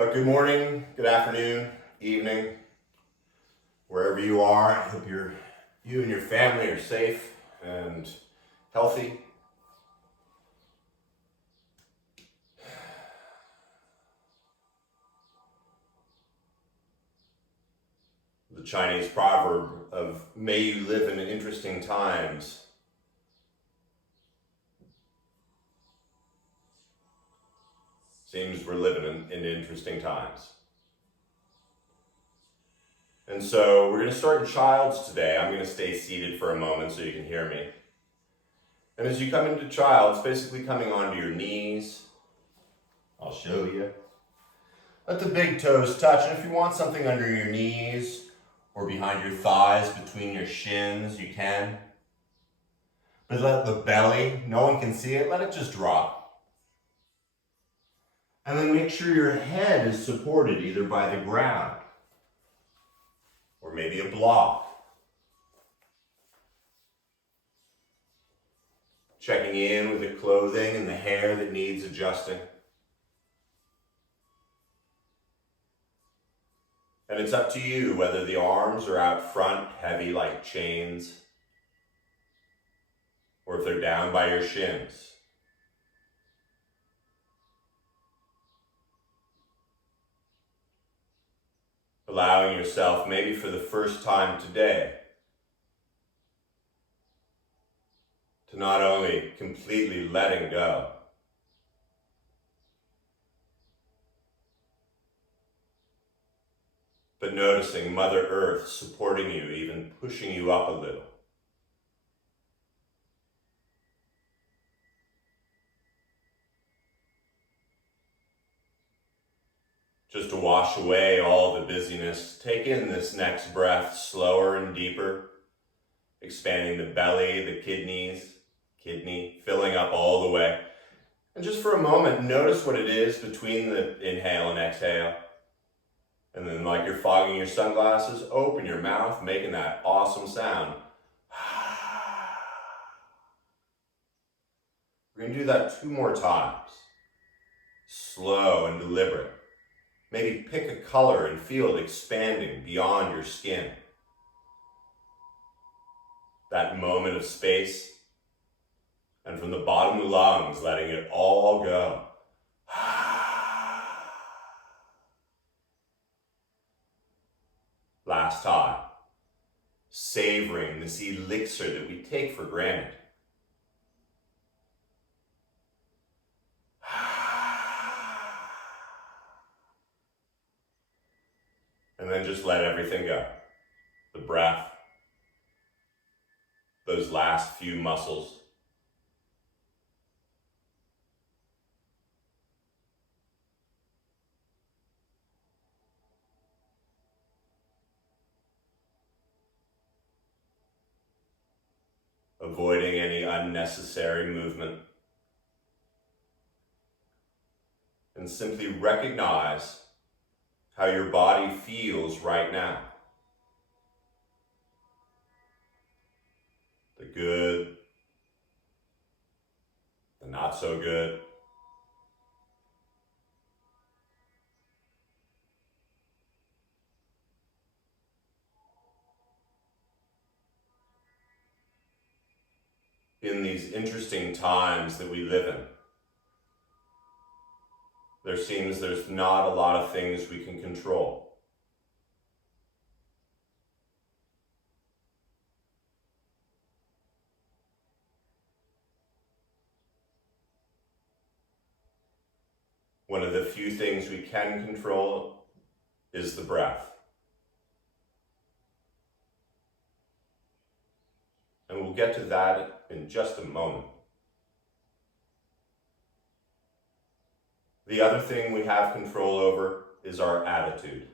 But good morning, good afternoon, evening, wherever you are. I hope you and your family are safe and healthy. The Chinese proverb of "May you live in interesting times" seems we're living in interesting times. And so we're going to start in Child's today. I'm going to stay seated for a moment so you can hear me. And as you come into Child's, basically coming onto your knees, I'll show you. Let the big toes touch, and if you want something under your knees or behind your thighs, between your shins, you can. But let the belly, no one can see it, let it just drop. And then make sure your head is supported either by the ground or maybe a block. Checking in with the clothing and the hair that needs adjusting. And it's up to you whether the arms are out front, heavy like chains, or if they're down by your shins. Allowing yourself, maybe for the first time today, to not only completely letting go, but noticing Mother Earth supporting you, even pushing you up a little. Just to wash away all the busyness, take in this next breath slower and deeper, expanding the belly, the kidney, filling up all the way. And just for a moment, notice what it is between the inhale and exhale. And then, like you're fogging your sunglasses, open your mouth, making that awesome sound. We're going to do that 2 more times. Slow and deliberate. Maybe pick a color and feel it expanding beyond your skin. That moment of space. And from the bottom of the lungs, letting it all go. Last time, savoring this elixir that we take for granted. And then just let everything go. The breath, those last few muscles. Avoiding any unnecessary movement. And simply recognize how your body feels right now. The good, the not so good. In these interesting times that we live in, there seems there's not a lot of things we can control. One of the few things we can control is the breath. And we'll get to that in just a moment. The other thing we have control over is our attitude.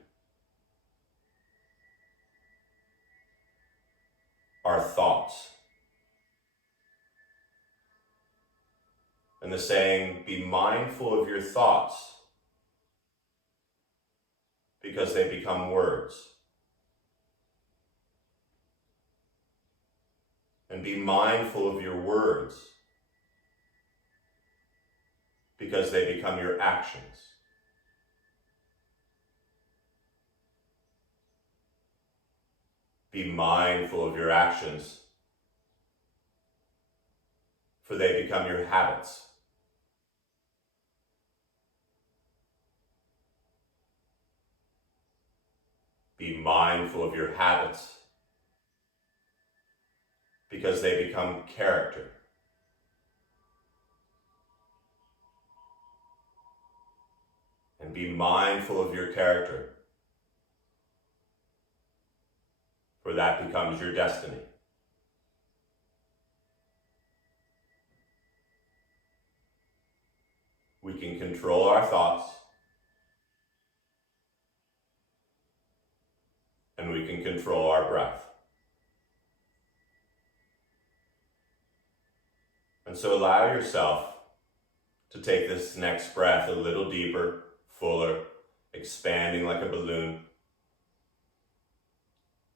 Our thoughts. And the saying, be mindful of your thoughts, because they become words. And be mindful of your words, because they become your actions. Be mindful of your actions, for they become your habits. Be mindful of your habits, because they become character. And be mindful of your character, for that becomes your destiny. We can control our thoughts, and we can control our breath. And so allow yourself to take this next breath a little deeper, fuller, expanding like a balloon.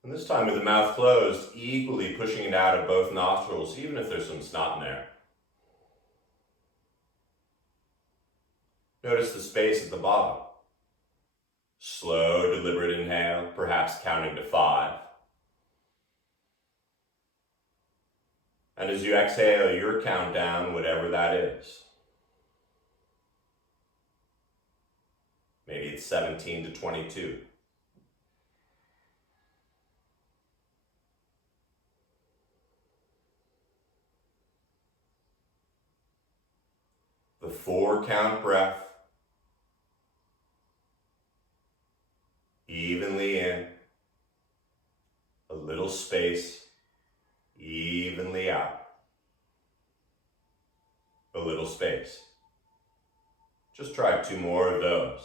And this time with the mouth closed, equally pushing it out of both nostrils, even if there's some snot in there. Notice the space at the bottom. Slow, deliberate inhale, perhaps counting to 5. And as you exhale, your countdown, whatever that is. Maybe it's 17 to 22. The 4-count breath. Evenly in. A little space. Evenly out. A little space. Just try 2 more of those.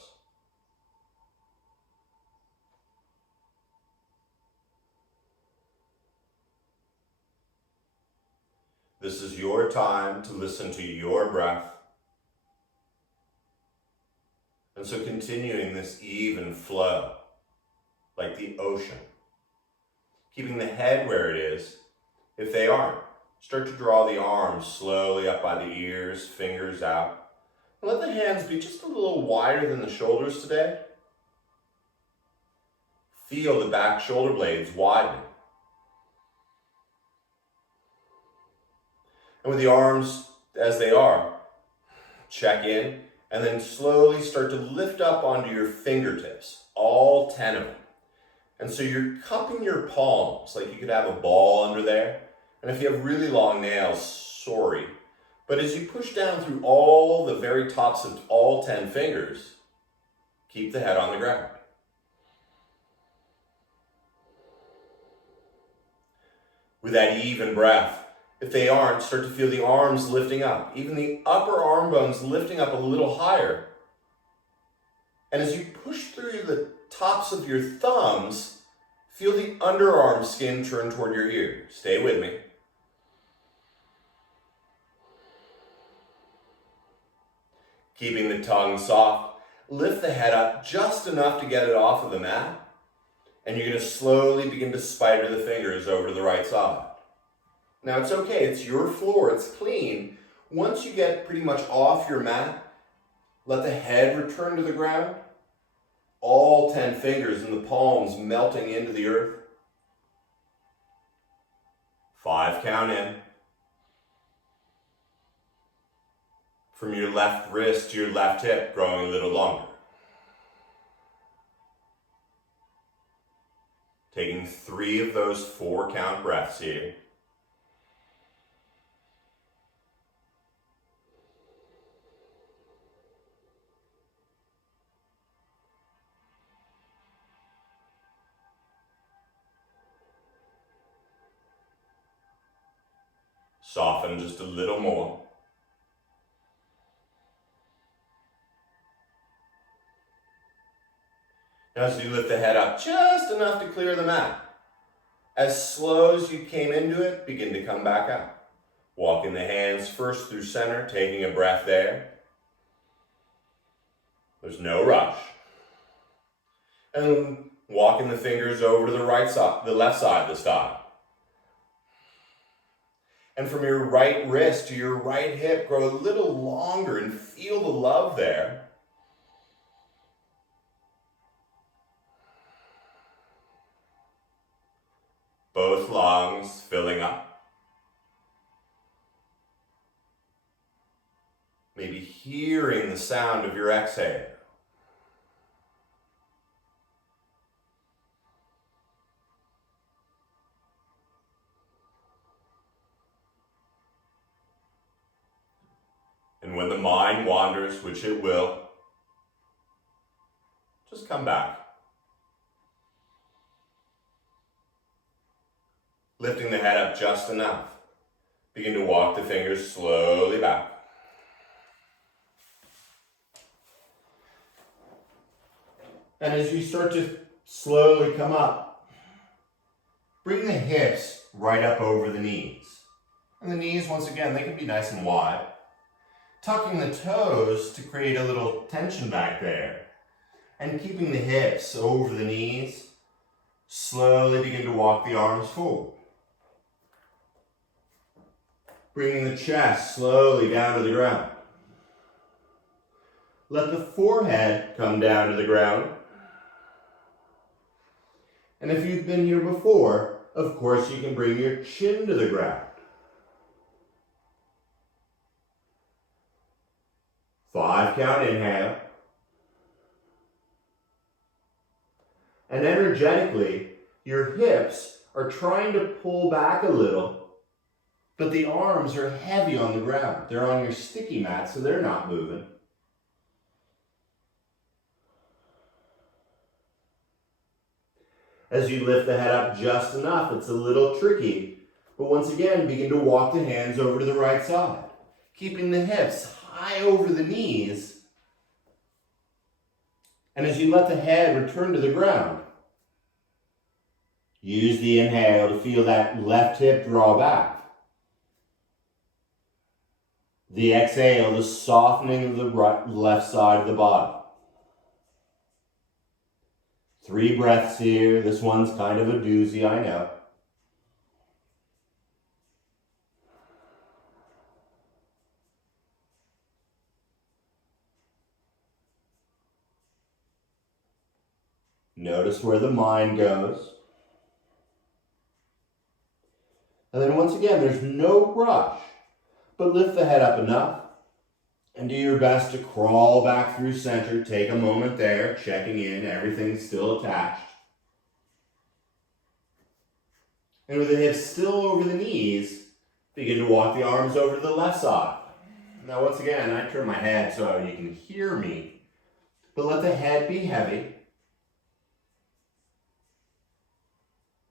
This is your time to listen to your breath. And so continuing this even flow, like the ocean. Keeping the head where it is. If they aren't, start to draw the arms slowly up by the ears, fingers out. And let the hands be just a little wider than the shoulders today. Feel the back shoulder blades widen. And with the arms as they are, check in and then slowly start to lift up onto your fingertips, all 10 of them. And so you're cupping your palms like you could have a ball under there. And if you have really long nails, sorry. But as you push down through all the very tops of all 10 fingers, keep the head on the ground. With that even breath, if they aren't, start to feel the arms lifting up, even the upper arm bones lifting up a little higher. And as you push through the tops of your thumbs, feel the underarm skin turn toward your ear. Stay with me. Keeping the tongue soft, lift the head up just enough to get it off of the mat. And you're going to slowly begin to spider the fingers over to the right side. Now it's okay, it's your floor, it's clean. Once you get pretty much off your mat, let the head return to the ground. All 10 fingers and the palms melting into the earth. 5 count in. From your left wrist to your left hip, growing a little longer. Taking 3 of those 4-count breaths here. Soften just a little more. Now as you lift the head up just enough to clear the mat. As slow as you came into it, begin to come back out. Walking the hands first through center, taking a breath there. There's no rush. And walking the fingers over to the right side, the left side this time. And from your right wrist to your right hip, grow a little longer and feel the love there. Both lungs filling up. Maybe hearing the sound of your exhale. And when the mind wanders, which it will, just come back. Lifting the head up just enough. Begin to walk the fingers slowly back. And as you start to slowly come up, bring the hips right up over the knees. And the knees, once again, they can be nice and wide. Tucking the toes to create a little tension back there. And keeping the hips over the knees, slowly begin to walk the arms forward. Bringing the chest slowly down to the ground. Let the forehead come down to the ground. And if you've been here before, of course you can bring your chin to the ground. 5 count inhale. And energetically, your hips are trying to pull back a little, but the arms are heavy on the ground. They're on your sticky mat, so they're not moving. As you lift the head up just enough, it's a little tricky, but once again, begin to walk the hands over to the right side, keeping the hips high over the knees. And as you let the head return to the ground, use the inhale to feel that left hip draw back. The exhale, the softening of the left side of the body. 3 breaths here. This one's kind of a doozy, I know. Notice where the mind goes. And then once again, there's no rush, but lift the head up enough and do your best to crawl back through center. Take a moment there, checking in, everything's still attached. And with the hips still over the knees, begin to walk the arms over to the left side. Now once again, I turn my head so you can hear me, but let the head be heavy.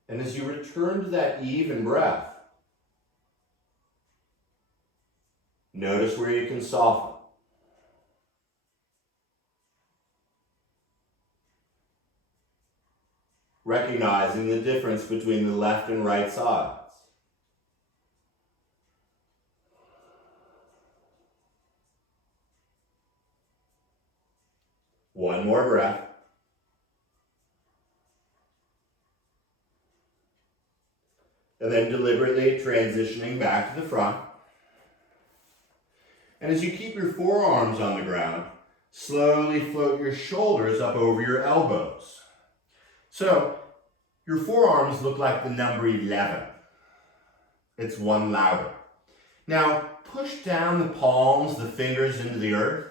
And as you return to that even breath, notice where you can soften. Recognizing the difference between the left and right sides. One more breath. And then deliberately transitioning back to the front. And as you keep your forearms on the ground, slowly float your shoulders up over your elbows. So, your forearms look like the number 11. It's one louder. Now, push down the palms, the fingers into the earth.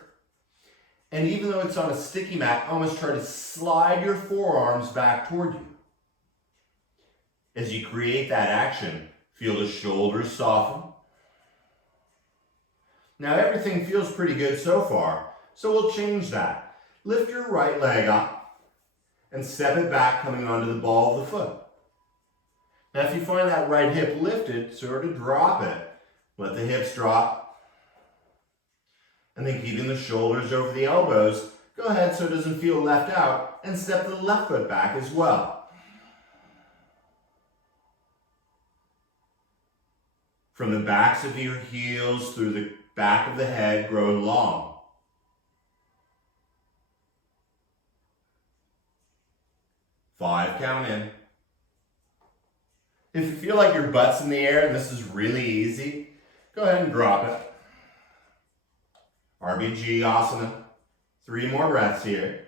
And even though it's on a sticky mat, almost try to slide your forearms back toward you. As you create that action, feel the shoulders soften. Now everything feels pretty good so far, so we'll change that. Lift your right leg up and step it back, coming onto the ball of the foot. Now if you find that right hip lifted, sort of drop it. Let the hips drop. And then keeping the shoulders over the elbows, go ahead so it doesn't feel left out, and step the left foot back as well. From the backs of your heels through the back of the head, grow long. Five, count in. If you feel like your butt's in the air and this is really easy, go ahead and drop it. RBG asana. 3 more breaths here.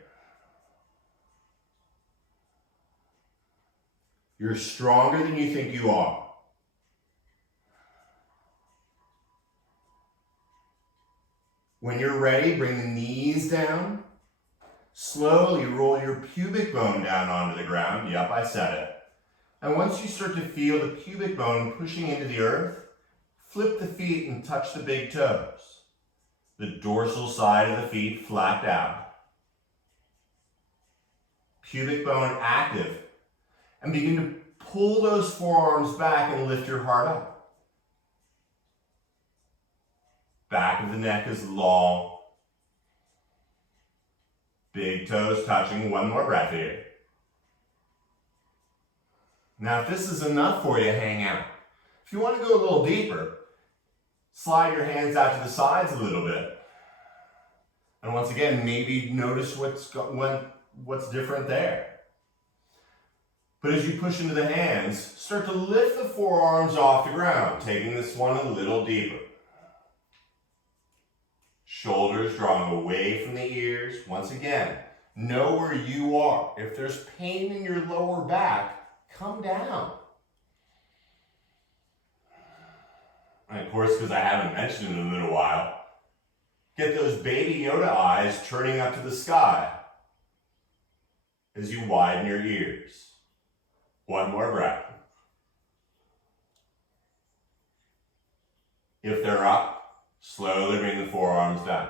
You're stronger than you think you are. When you're ready, bring the knees down. Slowly roll your pubic bone down onto the ground. Yep, I said it. And once you start to feel the pubic bone pushing into the earth, flip the feet and touch the big toes. The dorsal side of the feet flapped out. Pubic bone active. And begin to pull those forearms back and lift your heart up. Back of the neck is long. Big toes touching. One more breath here. Now, if this is enough for you, hang out. If you want to go a little deeper, slide your hands out to the sides a little bit. And once again, maybe notice what's different there. But as you push into the hands, start to lift the forearms off the ground, taking this one a little deeper. Shoulders drawing away from the ears. Once again, know where you are. If there's pain in your lower back, come down. And of course, because I haven't mentioned it in a little while, get those baby Yoda eyes turning up to the sky as you widen your ears. One more breath. If they're up, slowly bring the forearms down.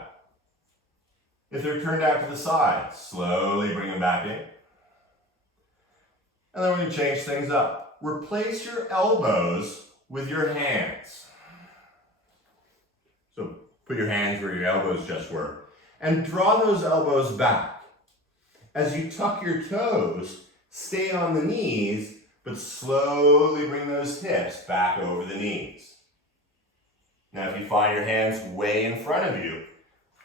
If they're turned out to the side, slowly bring them back in. And then we're going to change things up. Replace your elbows with your hands. So put your hands where your elbows just were. And draw those elbows back. As you tuck your toes, stay on the knees, but slowly bring those hips back over the knees. Now, if you find your hands way in front of you,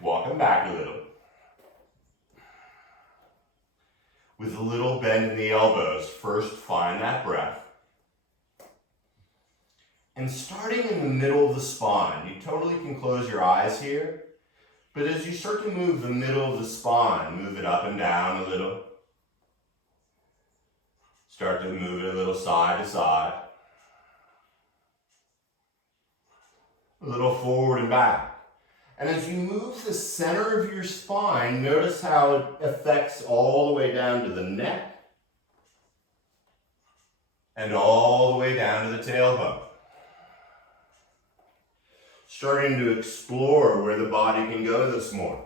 walk them back a little. With a little bend in the elbows, first find that breath. And starting in the middle of the spine, you totally can close your eyes here, but as you start to move the middle of the spine, move it up and down a little. Start to move it a little side to side. A little forward and back. And as you move the center of your spine, notice how it affects all the way down to the neck and all the way down to the tailbone. Starting to explore where the body can go this morning.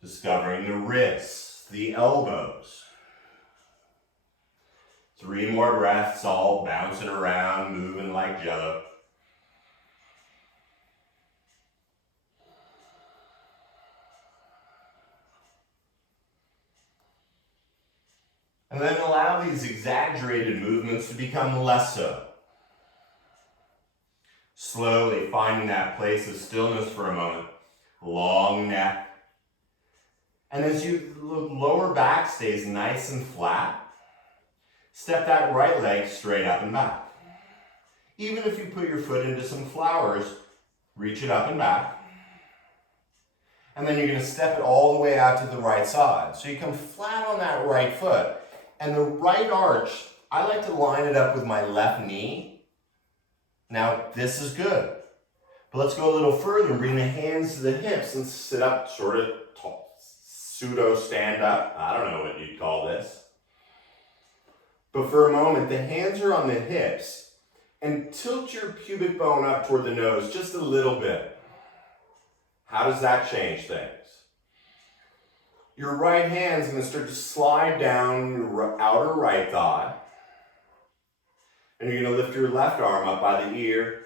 Discovering the wrists, the elbows. 3 more breaths, all bouncing around, moving like jello. And then allow these exaggerated movements to become less so. Slowly finding that place of stillness for a moment. Long neck. And as your lower back stays nice and flat, step that right leg straight up and back. Even if you put your foot into some flowers, reach it up and back. And then you're going to step it all the way out to the right side. So you come flat on that right foot. And the right arch, I like to line it up with my left knee. Now, this is good. But let's go a little further and bring the hands to the hips and sit up, sort of tall, pseudo stand up. I don't know what you'd call this. But for a moment, the hands are on the hips and tilt your pubic bone up toward the nose just a little bit. How does that change things? Your right hand's going to start to slide down your outer right thigh. And you're going to lift your left arm up by the ear,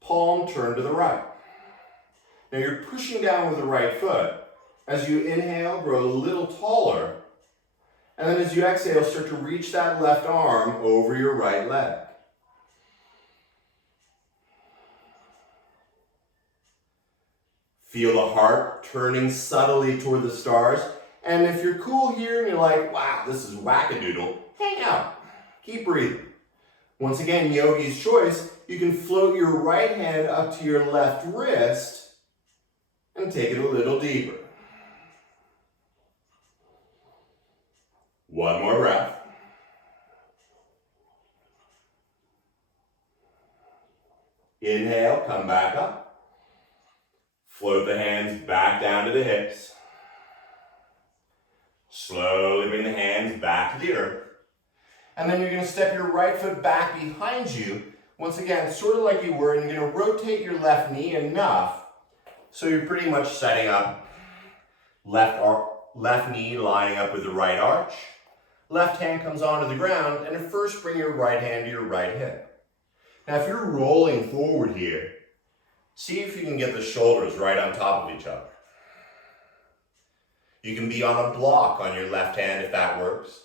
palm turned to the right. Now you're pushing down with the right foot. As you inhale, grow a little taller. And then as you exhale, start to reach that left arm over your right leg. Feel the heart turning subtly toward the stars. And if you're cool here and you're like, wow, this is wackadoodle, hang out. Keep breathing. Once again, yogi's choice, you can float your right hand up to your left wrist and take it a little deeper. One more breath. Inhale, come back up. Float the hands back down to the hips. Slowly bring the hands back to the earth. And then you're going to step your right foot back behind you. Once again, sort of like you were, and you're going to rotate your left knee enough so you're pretty much setting up left knee lining up with the right arch. Left hand comes onto the ground, and at first bring your right hand to your right hip. Now if you're rolling forward here, see if you can get the shoulders right on top of each other. You can be on a block on your left hand if that works.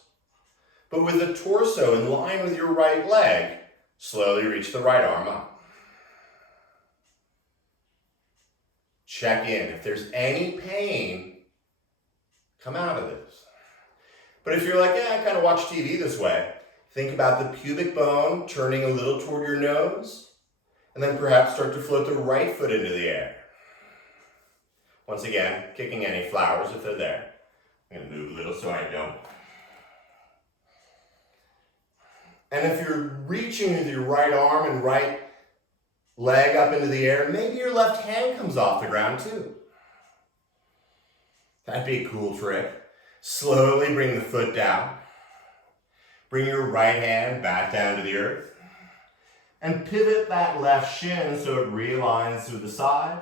But with the torso in line with your right leg, slowly reach the right arm up. Check in. If there's any pain, come out of this. But if you're like, yeah, I kind of watch TV this way, think about the pubic bone turning a little toward your nose, and then perhaps start to float the right foot into the air. Once again, kicking any flowers if they're there. I'm going to move a little so I don't. And if you're reaching with your right arm and right leg up into the air, maybe your left hand comes off the ground too. That'd be a cool trick. Slowly bring the foot down. Bring your right hand back down to the earth. And pivot that left shin so it realigns to the side.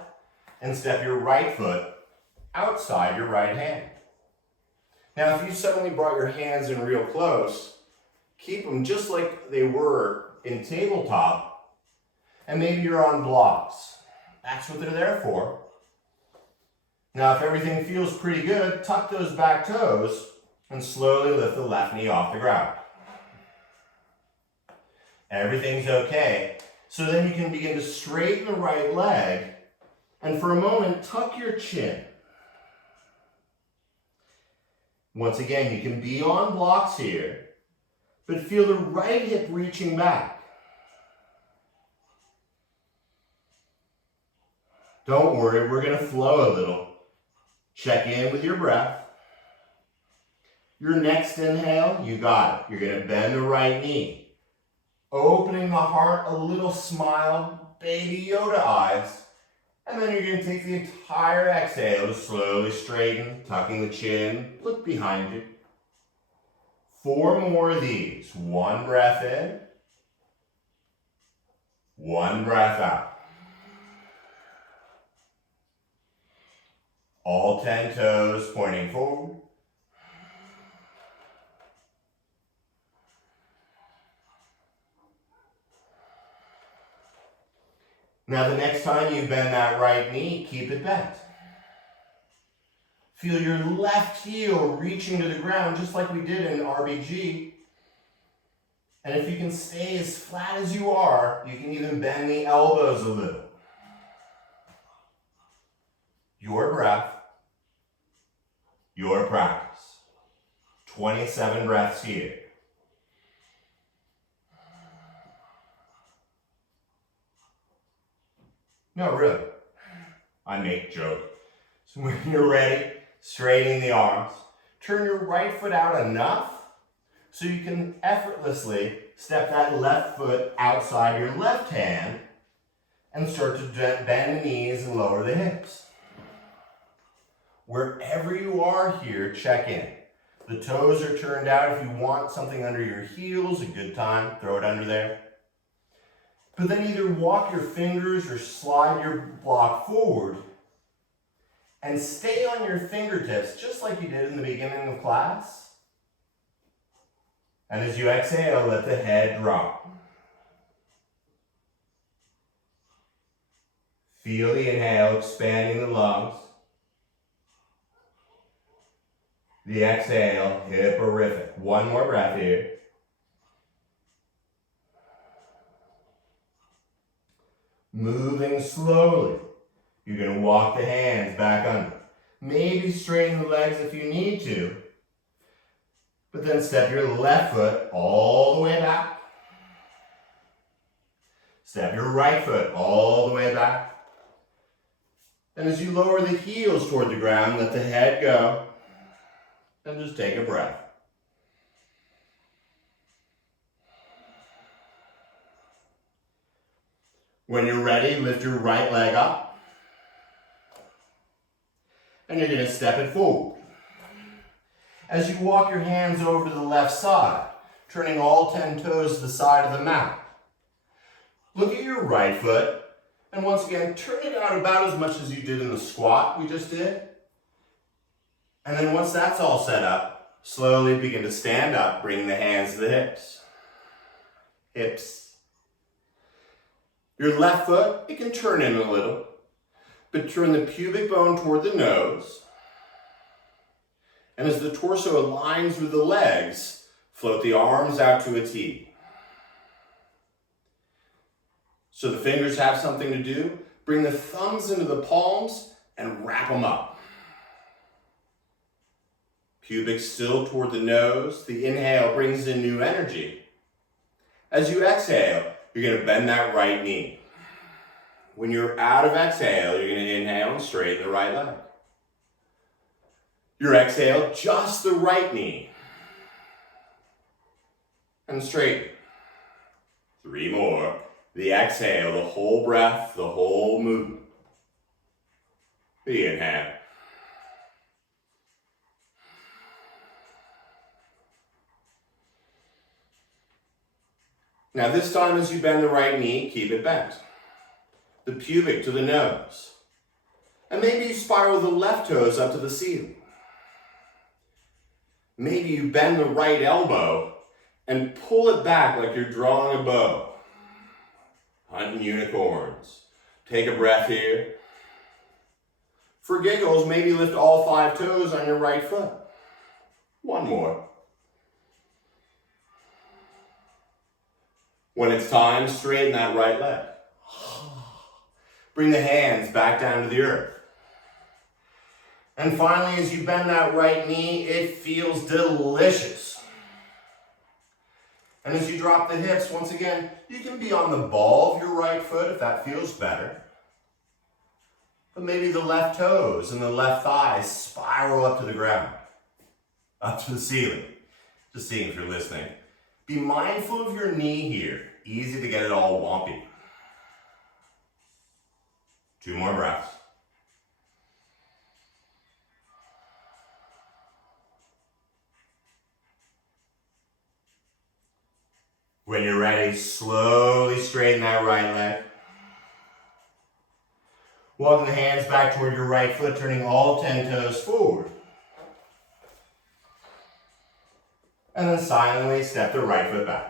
And step your right foot outside your right hand. Now, if you suddenly brought your hands in real close, keep them just like they were in tabletop, and maybe you're on blocks. That's what they're there for. Now, if everything feels pretty good, tuck those back toes and slowly lift the left knee off the ground. Everything's okay. So then you can begin to straighten the right leg, and for a moment, tuck your chin. Once again, you can be on blocks here, but feel the right hip reaching back. Don't worry, we're going to flow a little. Check in with your breath. Your next inhale, you got it. You're going to bend the right knee. Opening the heart, a little smile, baby Yoda eyes. And then you're going to take the entire exhale to slowly straighten, tucking the chin, look behind you. 4 more of these. 1 breath in. 1 breath out. All 10 toes pointing forward. Now the next time you bend that right knee, keep it bent. Feel your left heel reaching to the ground just like we did in RBG. And if you can stay as flat as you are, you can even bend the elbows a little. Your breath, your practice. 27 breaths here. No, really. I make jokes. So when you're ready, straighten the arms. Turn your right foot out enough so you can effortlessly step that left foot outside your left hand and start to bend the knees and lower the hips. Wherever you are here, check in. The toes are turned out. If you want something under your heels, a good time, throw it under there. But then either walk your fingers or slide your block forward and stay on your fingertips just like you did in the beginning of class. And as you exhale, let the head drop. Feel the inhale expanding the lungs. The exhale, hipporific. 1 more breath here. Moving slowly. You're going to walk the hands back under. Maybe straighten the legs if you need to. But then step your left foot all the way back. Step your right foot all the way back. And as you lower the heels toward the ground, let the head go. And just take a breath. When you're ready, lift your right leg up. And you're going to step it forward. As you walk your hands over to the left side, turning all 10 toes to the side of the mat. Look at your right foot, and once again, turn it out about as much as you did in the squat we just did. And then once that's all set up, slowly begin to stand up, bring the hands to the hips. Hips. Your left foot, it can turn in a little, but turn the pubic bone toward the nose. And as the torso aligns with the legs, float the arms out to a T. So the fingers have something to do. Bring the thumbs into the palms and wrap them up. Pubic still toward the nose. The inhale brings in new energy. As you exhale, you're going to bend that right knee. When you're out of exhale, you're going to inhale and straighten the right leg. Your exhale, just the right knee. And straighten. 3 more. The exhale, the whole breath, the whole movement. The inhale. Now this time as you bend the right knee, keep it bent. The pubic to the nose. And maybe you spiral the left toes up to the ceiling. Maybe you bend the right elbow and pull it back like you're drawing a bow. Hunting unicorns. Take a breath here. For giggles, maybe lift all 5 toes on your right foot. 1 more. When it's time, straighten that right leg. Bring the hands back down to the earth. And finally, as you bend that right knee, it feels delicious. And as you drop the hips, once again, you can be on the ball of your right foot if that feels better. But maybe the left toes and the left thighs spiral up to the ground, up to the ceiling. Just seeing if you're listening. Be mindful of your knee here. Easy to get it all wompy. 2 more breaths. When you're ready, slowly straighten that right leg. Walking the hands back toward your right foot, turning all 10 toes forward. And then silently step the right foot back.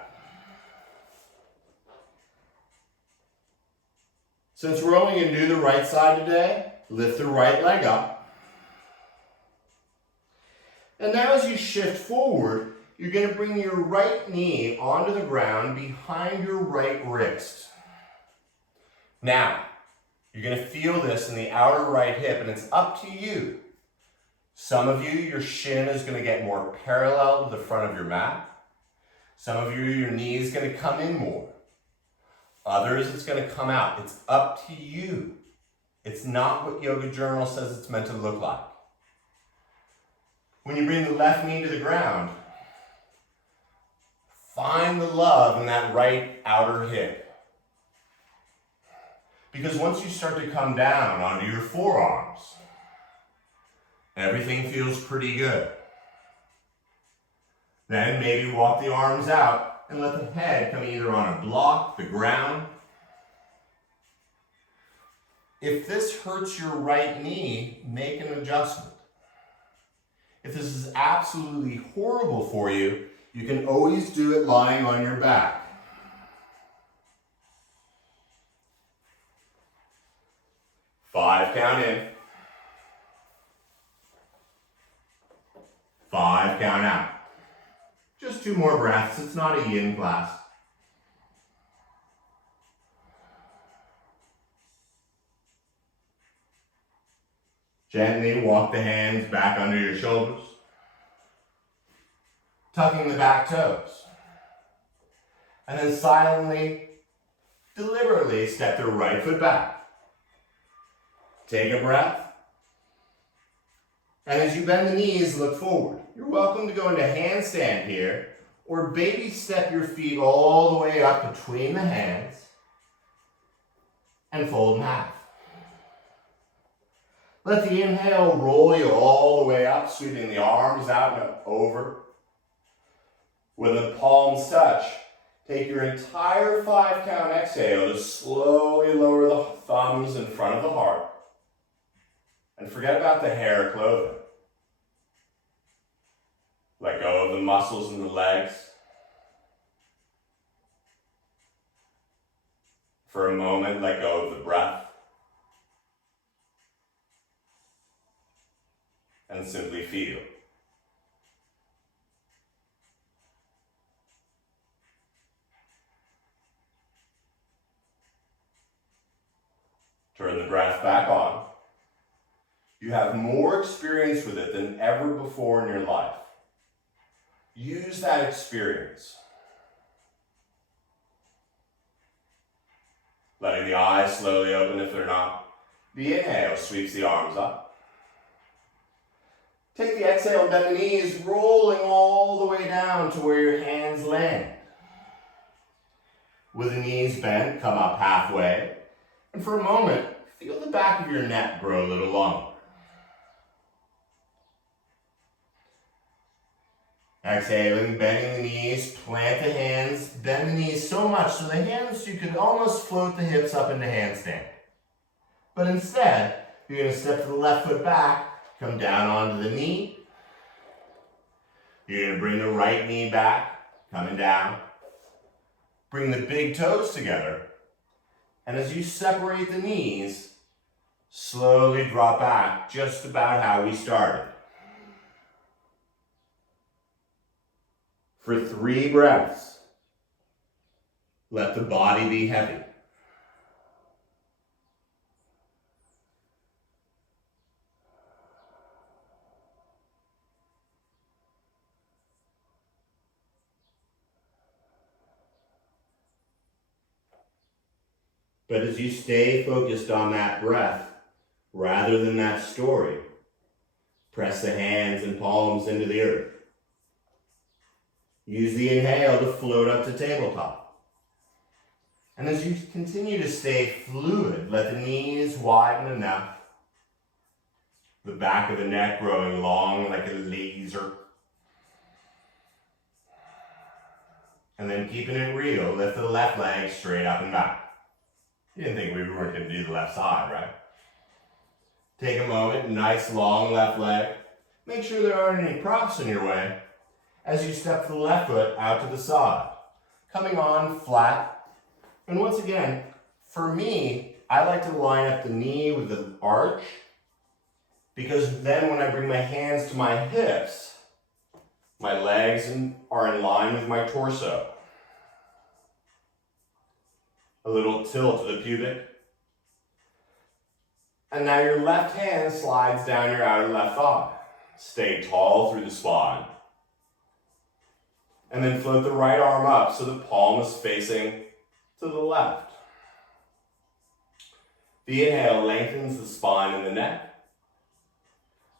Since we're only going to do the right side today, lift the right leg up. And now as you shift forward, you're going to bring your right knee onto the ground behind your right wrist. Now, you're going to feel this in the outer right hip, and it's up to you. Some of you, your shin is going to get more parallel to the front of your mat. Some of you, your knee is going to come in more. Others, it's going to come out. It's up to you. It's not what Yoga Journal says it's meant to look like. When you bring the left knee to the ground, find the love in that right outer hip. Because once you start to come down onto your forearms, everything feels pretty good. Then maybe walk the arms out and let the head come either on a block, the ground. If this hurts your right knee, make an adjustment. If this is absolutely horrible for you, you can always do it lying on your back. Five count in. 5 count out. Just 2 more breaths. It's not a yin class. Gently walk the hands back under your shoulders. Tucking the back toes. And then silently, deliberately step the right foot back. Take a breath. And as you bend the knees, look forward. You're welcome to go into handstand here, or baby step your feet all the way up between the hands. and fold in half. Let the inhale roll you all the way up, sweeping the arms out and over. When the palms touch, take your entire 5-count exhale to slowly lower the thumbs in front of the heart. And forget about the hair or clothing. Let go of the muscles in the legs. For a moment, let go of the breath. And simply feel. Turn the breath back on. You have more experience with it than ever before in your life. Use that experience. Letting the eyes slowly open if they're not. The inhale sweeps the arms up. Take the exhale and bend the knees, rolling all the way down to where your hands land. With the knees bent, come up halfway. And for a moment, feel the back of your neck grow a little longer. Exhaling, bending the knees, plant the hands, bend the knees so much so the hands, you could almost float the hips up into handstand. But instead, you're going to step to the left foot back, come down onto the knee. You're going to bring the right knee back, coming down. Bring the big toes together. And as you separate the knees, slowly drop back just about how we started. For 3 breaths, let the body be heavy. But as you stay focused on that breath, rather than that story, press the hands and palms into the earth. Use the inhale to float up to tabletop. And as you continue to stay fluid, let the knees widen enough. The back of the neck growing long like a laser. And then keeping it real, lift the left leg straight up and back. You didn't think we weren't going to do the left side, right? Take a moment, nice long left leg. Make sure there aren't any props in your way as you step the left foot out to the side. Coming on flat. And once again, for me, I like to line up the knee with the arch because then when I bring my hands to my hips, my legs are in line with my torso. A little tilt to the pubic. And now your left hand slides down your outer left thigh. Stay tall through the spine. And then float the right arm up so the palm is facing to the left. The inhale lengthens the spine and the neck.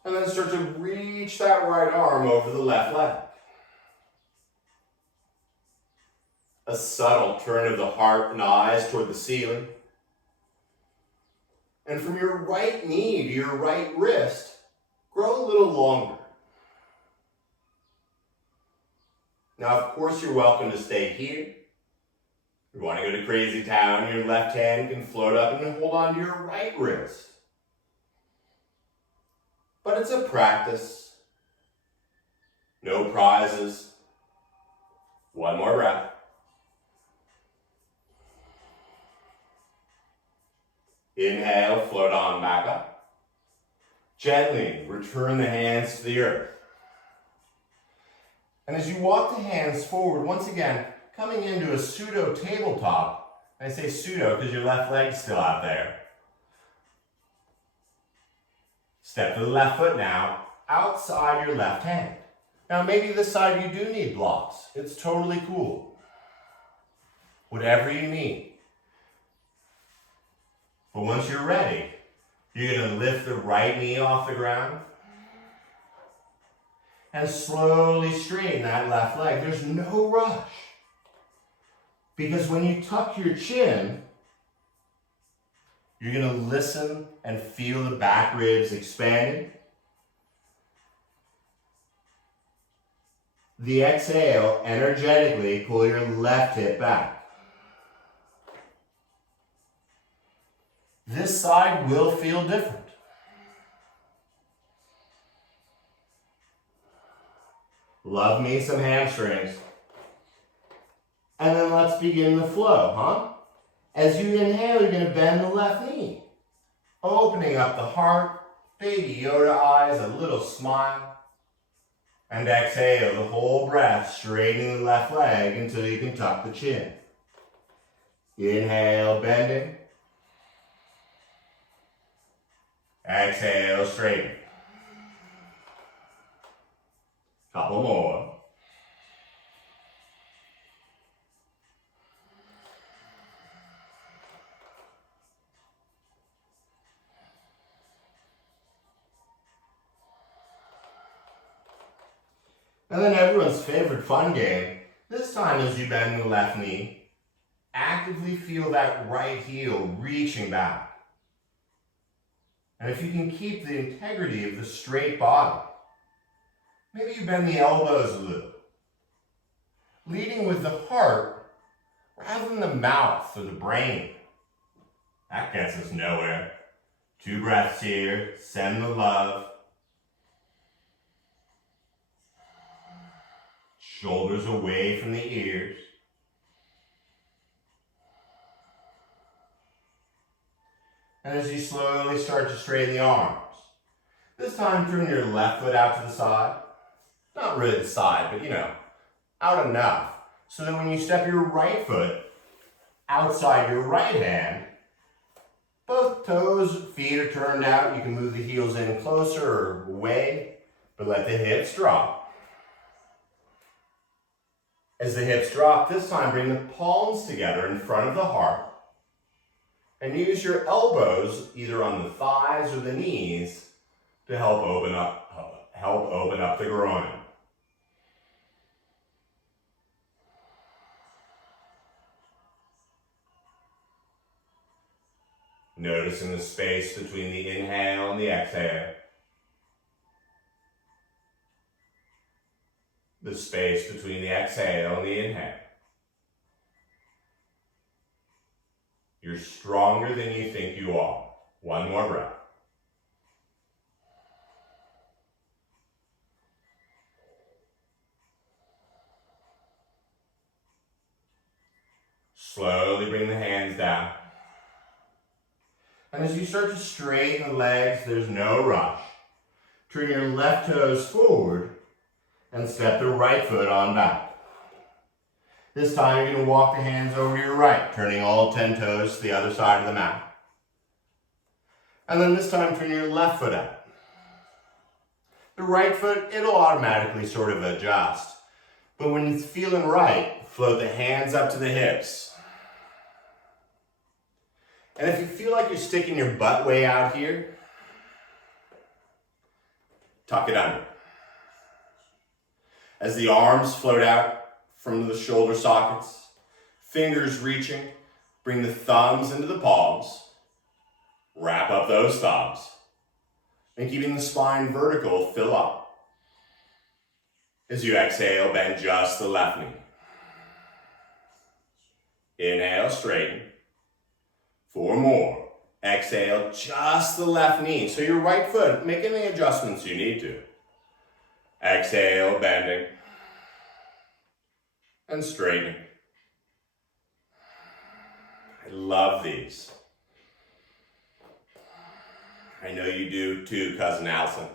And then start to reach that right arm over the left leg. A subtle turn of the heart and eyes toward the ceiling. And from your right knee to your right wrist, grow a little longer. Now, of course, you're welcome to stay here. If you want to go to crazy town, your left hand can float up and hold on to your right wrist. But it's a practice. No prizes. One more breath. Inhale, float on back up. Gently return the hands to the earth. And as you walk the hands forward, once again, coming into a pseudo tabletop. I say pseudo because your left leg's still out there. Step to the left foot now, outside your left hand. Now maybe this side you do need blocks. It's totally cool. Whatever you need. But once you're ready, you're going to lift the right knee off the ground and slowly straighten that left leg. There's no rush. Because when you tuck your chin, You're going to listen and feel the back ribs expanding. The exhale, energetically pull your left hip back. This side will feel different. Love me some hamstrings. And then let's begin the flow, huh? As you inhale, you're going to bend the left knee. Opening up the heart, baby Yoda eyes, a little smile. And exhale the whole breath, straightening the left leg until you can tuck the chin. Inhale, bending. Exhale, straighten. Couple more. And then everyone's favorite fun game. This time as you bend the left knee, actively feel that right heel reaching back. And if you can keep the integrity of the straight body, maybe you bend the elbows a little. Leading with the heart rather than the mouth or the brain. That gets us nowhere. 2 breaths here, send the love. Shoulders away from the ears. And as you slowly start to straighten the arms, this time turn your left foot out to the side. Not really the side, but out enough. So that when you step your right foot outside your right hand, both toes, feet are turned out. You can move the heels in closer or away, but let the hips drop. As the hips drop, this time bring the palms together in front of the heart and use your elbows either on the thighs or the knees to help open up the groin. Noticing the space between the inhale and the exhale. The space between the exhale and the inhale. You're stronger than you think you are. One more breath. Slowly bring the hands down. And as you start to straighten the legs, there's no rush. Turn your left toes forward and step the right foot on back. This time you're going to walk the hands over to your right, turning all 10 toes to the other side of the mat. And then this time turn your left foot out. The right foot, it'll automatically sort of adjust. But when it's feeling right, float the hands up to the hips. And if you feel like you're sticking your butt way out here, tuck it under. As the arms float out from the shoulder sockets, fingers reaching, bring the thumbs into the palms, wrap up those thumbs, and keeping the spine vertical, fill up. As you exhale, bend just the left knee. Inhale, straighten. 4 more. Exhale, just the left knee. So your right foot, make any adjustments you need to. Exhale, bending. And straightening. I love these. I know you do too, Cousin Allison.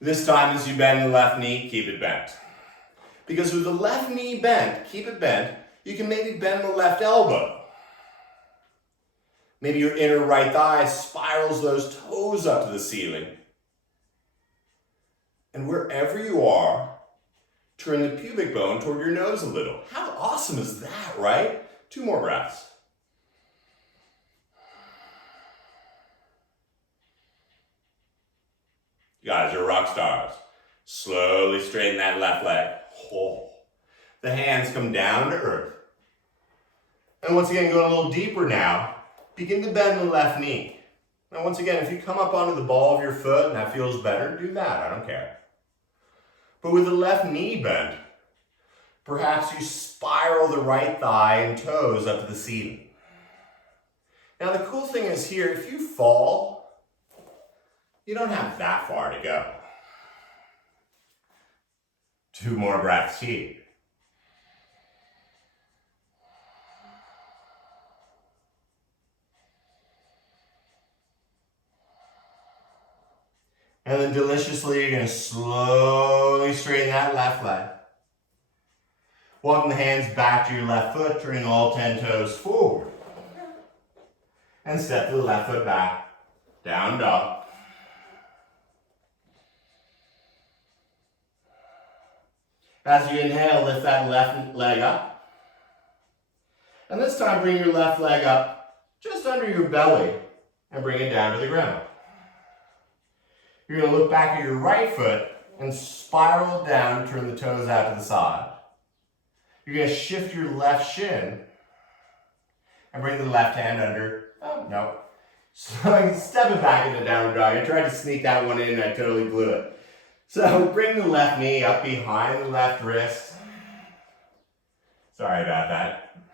This time as you bend the left knee, keep it bent. Because with the left knee bent, keep it bent, you can maybe bend the left elbow. Maybe your inner right thigh spirals those toes up to the ceiling. And wherever you are, turn the pubic bone toward your nose a little. How awesome is that, right? 2 more breaths. You guys are rock stars. Slowly straighten that left leg. Oh. The hands come down to earth. And once again, going a little deeper now. Begin to bend the left knee. Now once again, if you come up onto the ball of your foot and that feels better, do that, I don't care. But with the left knee bent, perhaps you spiral the right thigh and toes up to the ceiling. Now the cool thing is here, if you fall, you don't have that far to go. 2 more breaths here. And then deliciously, you're going to slowly straighten that left leg. Walking the hands back to your left foot, turning all 10 toes forward. And step the left foot back, down dog. As you inhale, lift that left leg up. And this time, bring your left leg up just under your belly and bring it down to the ground. You're going to look back at your right foot and spiral down, turn the toes out to the side. You're going to shift your left shin and bring the left hand under. Oh, no. So step it back into downward dog. I tried to sneak that one in and I totally blew it. So bring the left knee up behind the left wrist. Sorry about that.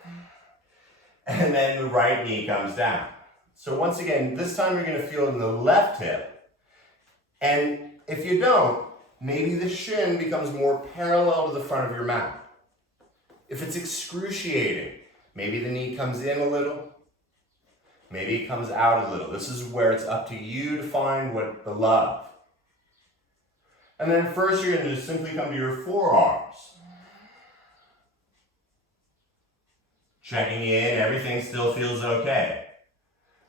And then the right knee comes down. So once again, this time you're going to feel in the left hip. And if you don't, maybe the shin becomes more parallel to the front of your mat. If it's excruciating, maybe the knee comes in a little, maybe it comes out a little. This is where it's up to you to find what the love. And then first you're going to just simply come to your forearms. Checking in, everything still feels okay.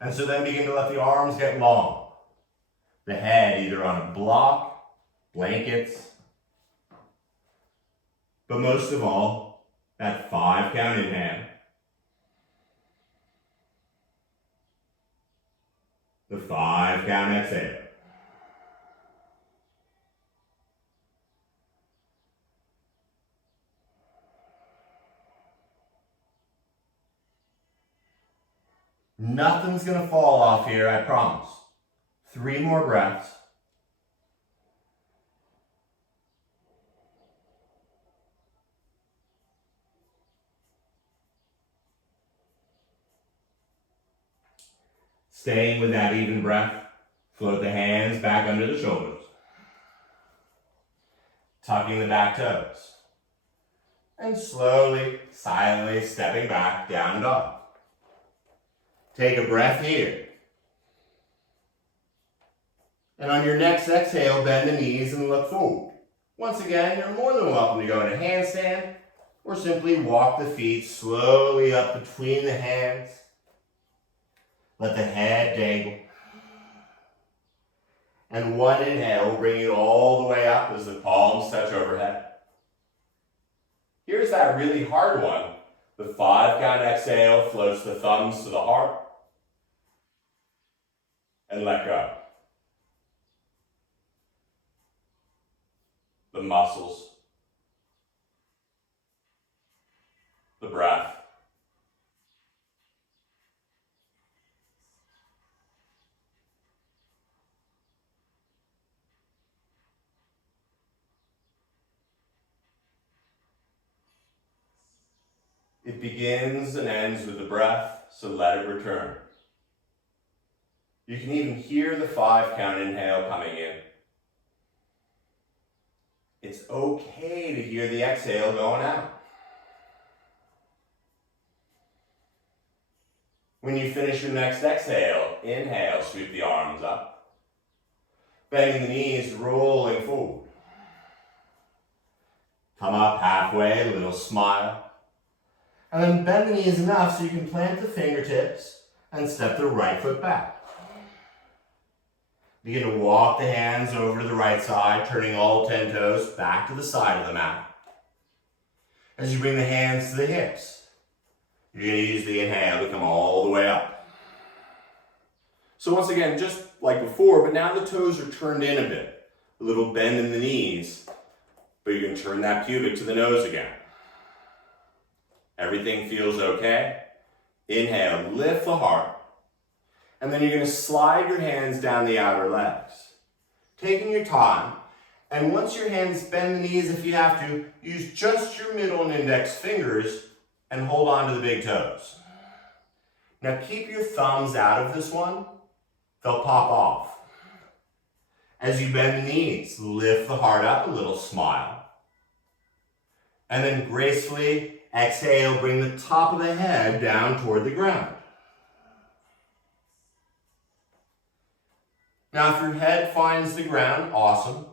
And so then begin to let the arms get long. The head either on a block, blankets, but most of all, that 5 count inhale. The 5 count exhale. Nothing's going to fall off here, I promise. 3 more breaths. Staying with that even breath, float the hands back under the shoulders. Tucking the back toes. And slowly, silently stepping back down dog. Take a breath here. And on your next exhale, bend the knees and look forward. Once again, you're more than welcome to go into handstand or simply walk the feet slowly up between the hands. Let the head dangle. And one inhale will bring you all the way up as the palms touch overhead. Here's that really hard one. The 5 count exhale floats the thumbs to the heart. And let go. The muscles, the breath. It begins and ends with the breath, so let it return. You can even hear the 5 count inhale coming in. It's okay to hear the exhale going out. When you finish your next exhale, inhale, sweep the arms up. Bending the knees, rolling forward. Come up halfway, a little smile. And then bend the knees enough so you can plant the fingertips and step the right foot back. Begin to walk the hands over to the right side, turning all 10 toes back to the side of the mat. As you bring the hands to the hips, you're going to use the inhale to come all the way up. So once again, just like before, but now the toes are turned in a bit. A little bend in the knees, but you can turn that pubic to the nose again. Everything feels okay. Inhale, lift the heart. And then you're going to slide your hands down the outer legs. Taking your time. And once your hands bend the knees, if you have to, use just your middle and index fingers and hold on to the big toes. Now keep your thumbs out of this one. They'll pop off. As you bend the knees, lift the heart up a little, smile. And then gracefully exhale, bring the top of the head down toward the ground. Now if your head finds the ground, awesome.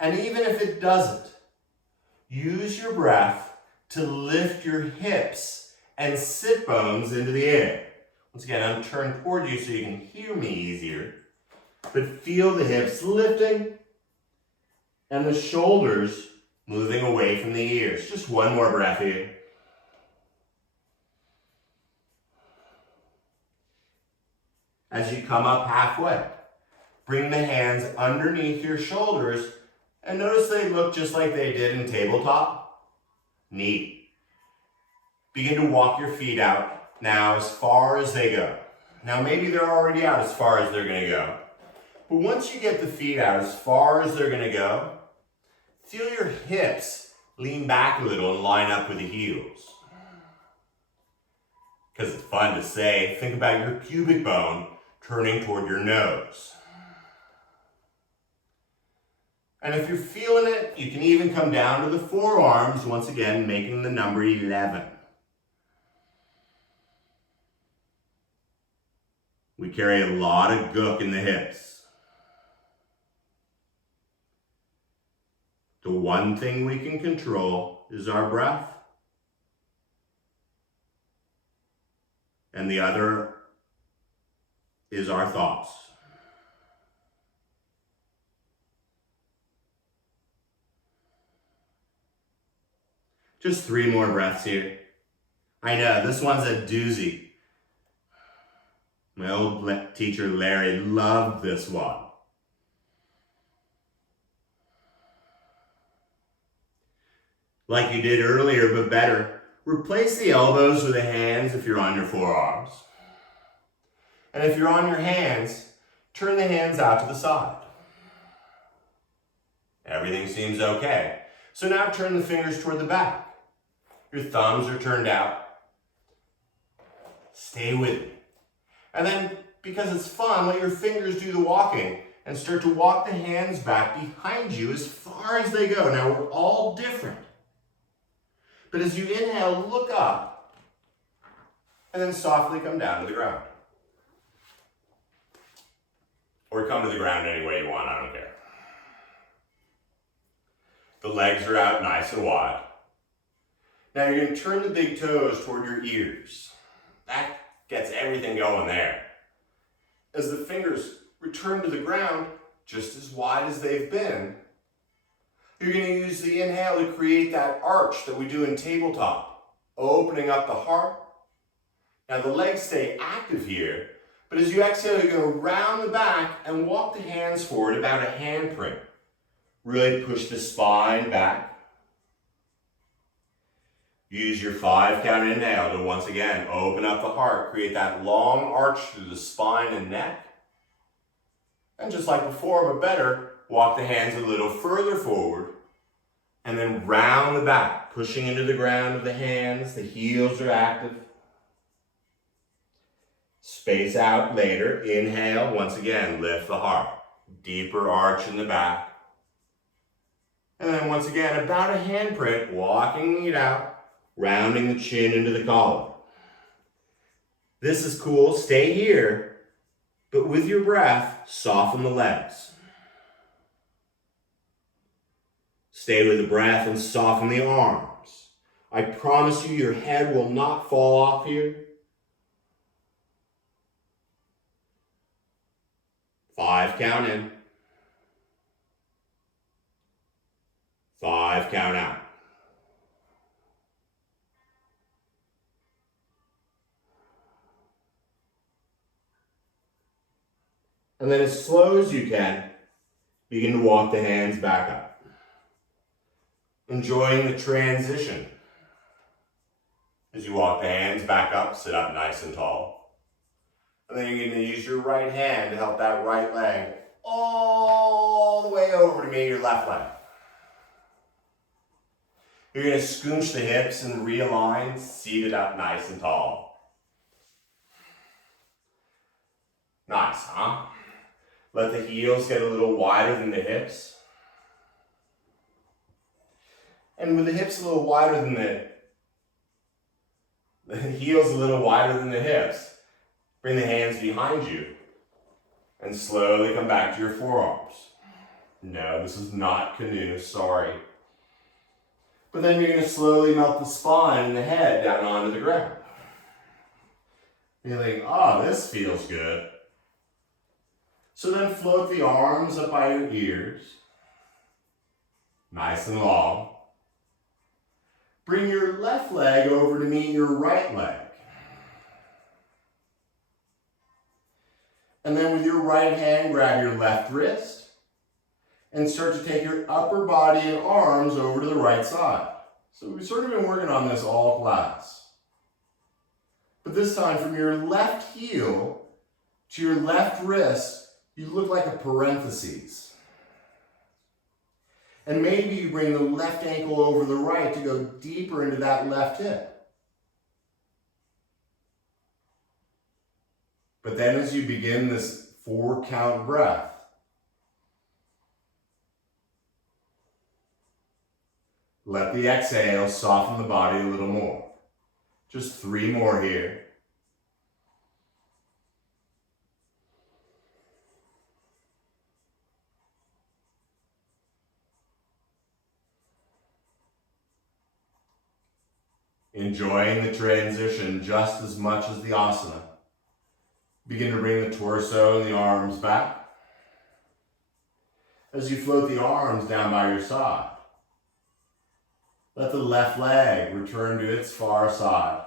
And even if it doesn't, use your breath to lift your hips and sit bones into the air. Once again, I'm turned toward you so you can hear me easier. But feel the hips lifting and the shoulders moving away from the ears. Just one more breath here. As you come up halfway, bring the hands underneath your shoulders and notice they look just like they did in tabletop. Neat. Begin to walk your feet out now as far as they go. Now maybe they're already out as far as they're going to go. But once you get the feet out as far as they're going to go, feel your hips lean back a little and line up with the heels. Because it's fun to say, think about your pubic bone turning toward your nose. And if you're feeling it, you can even come down to the forearms, once again, making the number 11. We carry a lot of gook in the hips. The one thing we can control is our breath. And the other is our thoughts. Just 3 more breaths here. I know, this one's a doozy. My old teacher Larry loved this one. Like you did earlier, but better, replace the elbows with the hands if you're on your forearms. And if you're on your hands, turn the hands out to the side. Everything seems okay. So now turn the fingers toward the back. Your thumbs are turned out. Stay with me. And then, because it's fun, let your fingers do the walking and start to walk the hands back behind you as far as they go. Now, we're all different. But as you inhale, look up and then softly come down to the ground. Or come to the ground any way you want, I don't care. The legs are out nice and wide. Now you're going to turn the big toes toward your ears. That gets everything going there. As the fingers return to the ground, just as wide as they've been, you're going to use the inhale to create that arch that we do in tabletop, opening up the heart. Now the legs stay active here, but as you exhale, you're going to round the back and walk the hands forward about a handprint. Really push the spine back. Use your 5 count inhale to once again open up the heart, create that long arch through the spine and neck. And just like before, but better, walk the hands a little further forward and then round the back, pushing into the ground of the hands. The heels are active. Space out later. Inhale, once again, lift the heart. Deeper arch in the back. And then once again, about a handprint, walking it out. Rounding the chin into the collar. This is cool. Stay here, but with your breath, soften the legs. Stay with the breath and soften the arms. I promise you, your head will not fall off here. 5 count in. 5 count out. And then as slow as you can, begin to walk the hands back up. Enjoying the transition. As you walk the hands back up, sit up nice and tall. And then you're going to use your right hand to help that right leg all the way over to meet your left leg. You're going to scooch the hips and realign, seated up nice and tall. Nice, huh? Let the heels get a little wider than the hips. And with the hips a little wider than the heels a little wider than the hips, bring the hands behind you and slowly come back to your forearms. No, this is not canoe, sorry. But then you're going to slowly melt the spine and the head down onto the ground. You're like, oh, this feels good. So then float the arms up by your ears, nice and long. Bring your left leg over to meet your right leg. And then with your right hand, grab your left wrist and start to take your upper body and arms over to the right side. So we've sort of been working on this all class. But this time from your left heel to your left wrist, you look like a parenthesis. And maybe you bring the left ankle over the right to go deeper into that left hip. But then as you begin this 4-count breath, let the exhale soften the body a little more. Just 3 more here. Enjoying the transition just as much as the asana. Begin to bring the torso and the arms back. As you float the arms down by your side, let the left leg return to its far side.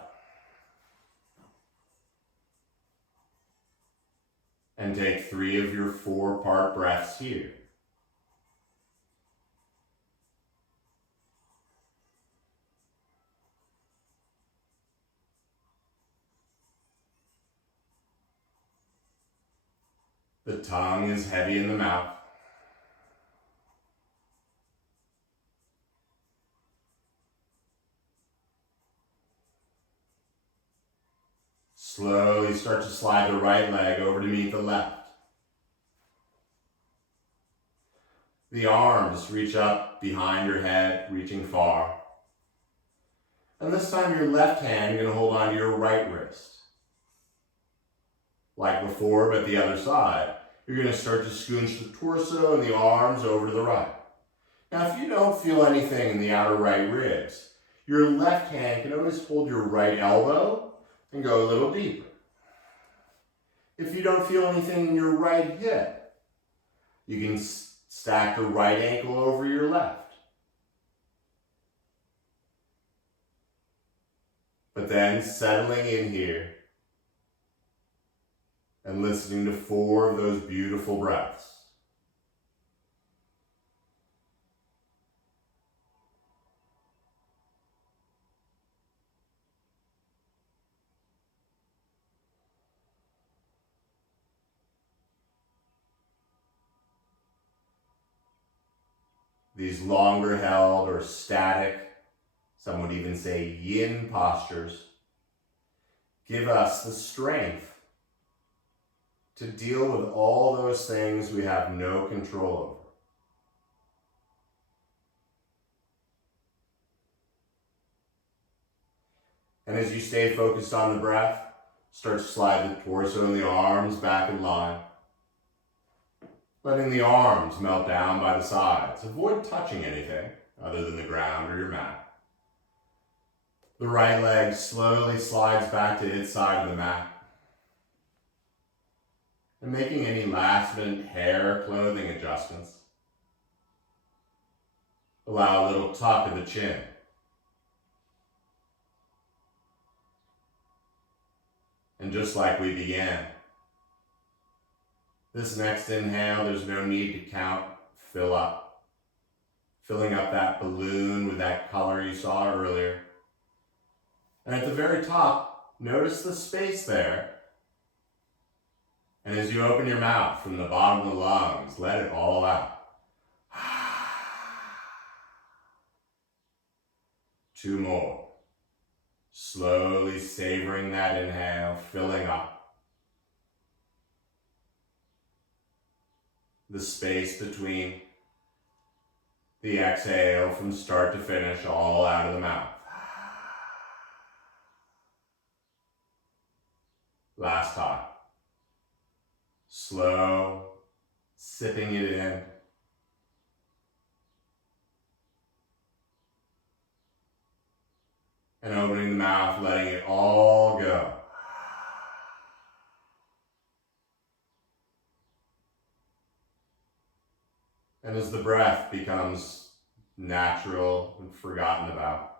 And take 3 of your 4-part breaths here. The tongue is heavy in the mouth. Slowly start to slide the right leg over to meet the left. The arms reach up behind your head, reaching far. And this time your left hand, you're going to hold on to your right wrist. Like before, but the other side, you're going to start to scooch the torso and the arms over to the right. Now, if you don't feel anything in the outer right ribs, your left hand can always hold your right elbow and go a little deeper. If you don't feel anything in your right hip, you can stack the right ankle over your left. But then settling in here and listening to 4 of those beautiful breaths. These longer held or static, some would even say yin postures, give us the strength to deal with all those things we have no control over. And as you stay focused on the breath, start to slide the torso and the arms back in line. Letting the arms melt down by the sides. Avoid touching anything other than the ground or your mat. The right leg slowly slides back to its side of the mat. And making any last minute hair or clothing adjustments. Allow a little tuck of the chin. And just like we began, this next inhale, there's no need to count, fill up. Filling up that balloon with that color you saw earlier. And at the very top, notice the space there And as you open your mouth from the bottom of the lungs, let it all out. 2 more. Slowly savoring that inhale, filling up the space between the exhale from start to finish, all out of the mouth. Last time. Slow, sipping it in. And opening the mouth, letting it all go. And as the breath becomes natural and forgotten about,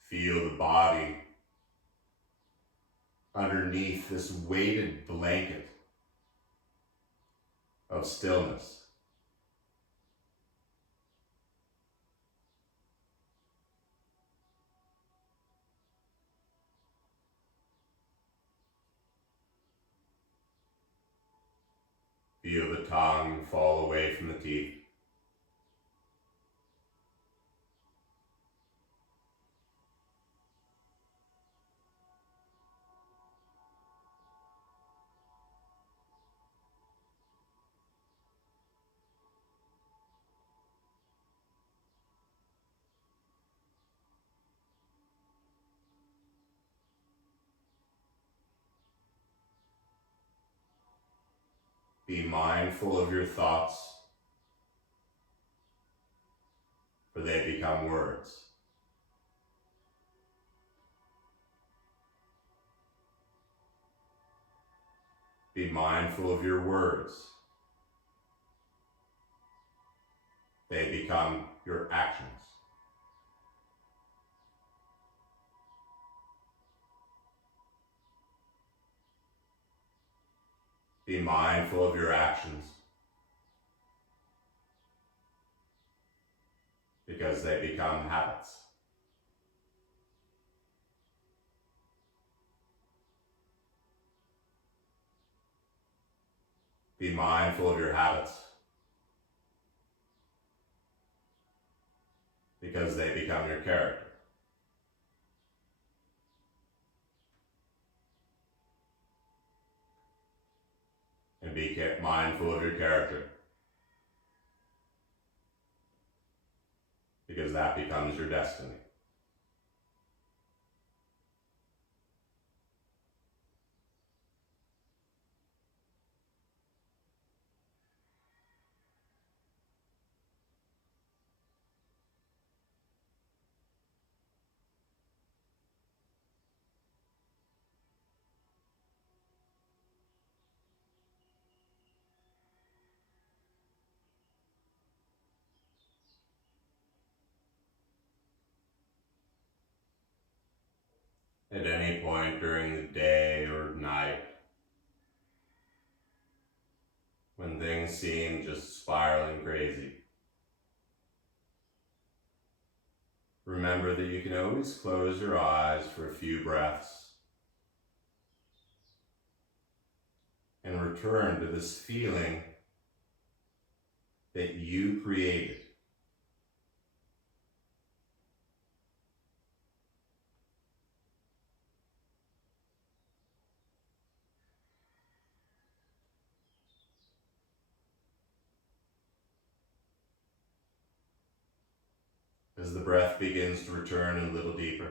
feel the body underneath this weighted blanket of stillness. Feel the tongue fall away from the teeth. Be mindful of your thoughts, for they become words. Be mindful of your words. They become your actions. Be mindful of your actions, because they become habits. Be mindful of your habits, because they become your character. And be mindful of your character, because that becomes your destiny. At any point during the day or night, when things seem just spiraling crazy, remember that you can always close your eyes for a few breaths and return to this feeling that you created. As the breath begins to return a little deeper,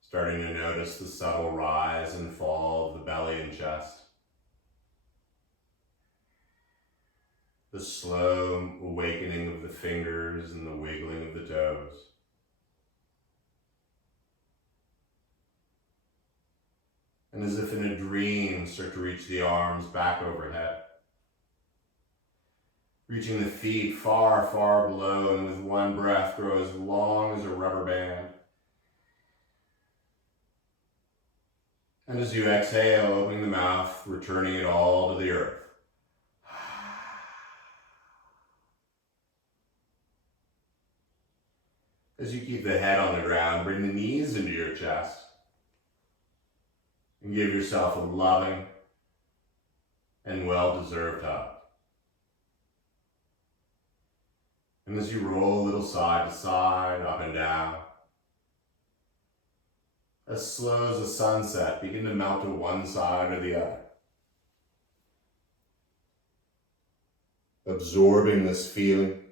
starting to notice the subtle rise and fall of the belly and chest, the slow awakening of the fingers and the wiggling of the toes. And as if in a dream, start to reach the arms back overhead, reaching the feet far, far below, and with one breath grow as long as a rubber band. And as you exhale, opening the mouth, returning it all to the earth. As you keep the head on the ground, bring the knees into your chest. And give yourself a loving and well-deserved hug. And as you roll a little side to side, up and down, as slow as the sunset, begin to melt to one side or the other. Absorbing this feeling.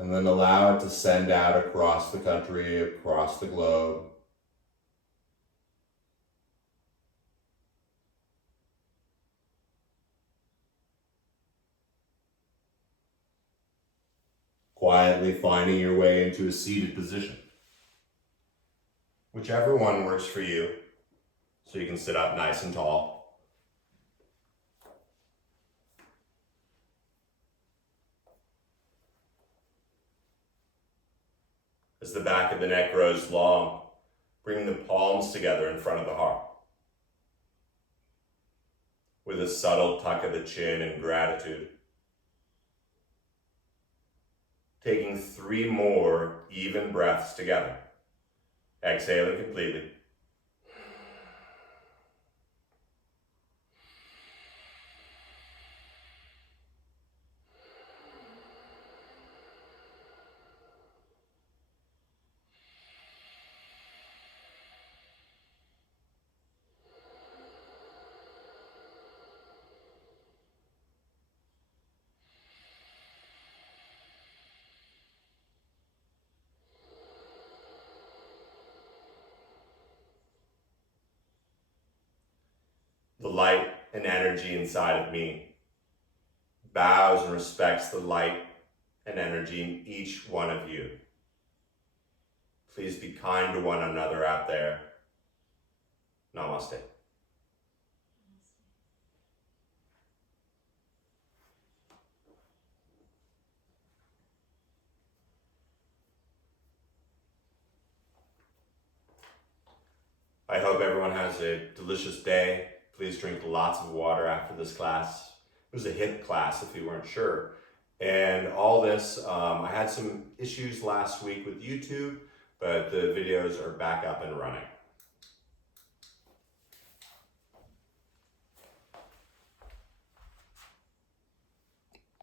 And then allow it to send out across the country, across the globe. Quietly finding your way into a seated position. Whichever one works for you, so you can sit up nice and tall. As the back of the neck grows long, bring the palms together in front of the heart. With a subtle tuck of the chin and gratitude. Taking 3 more even breaths together. Exhaling completely. The light and energy inside of me bows and respects the light and energy in each one of you. Please be kind to one another out there. Namaste. I hope everyone has a delicious day. Please drink lots of water after this class. It was a HIIT class if you weren't sure. And all this, I had some issues last week with YouTube, but the videos are back up and running.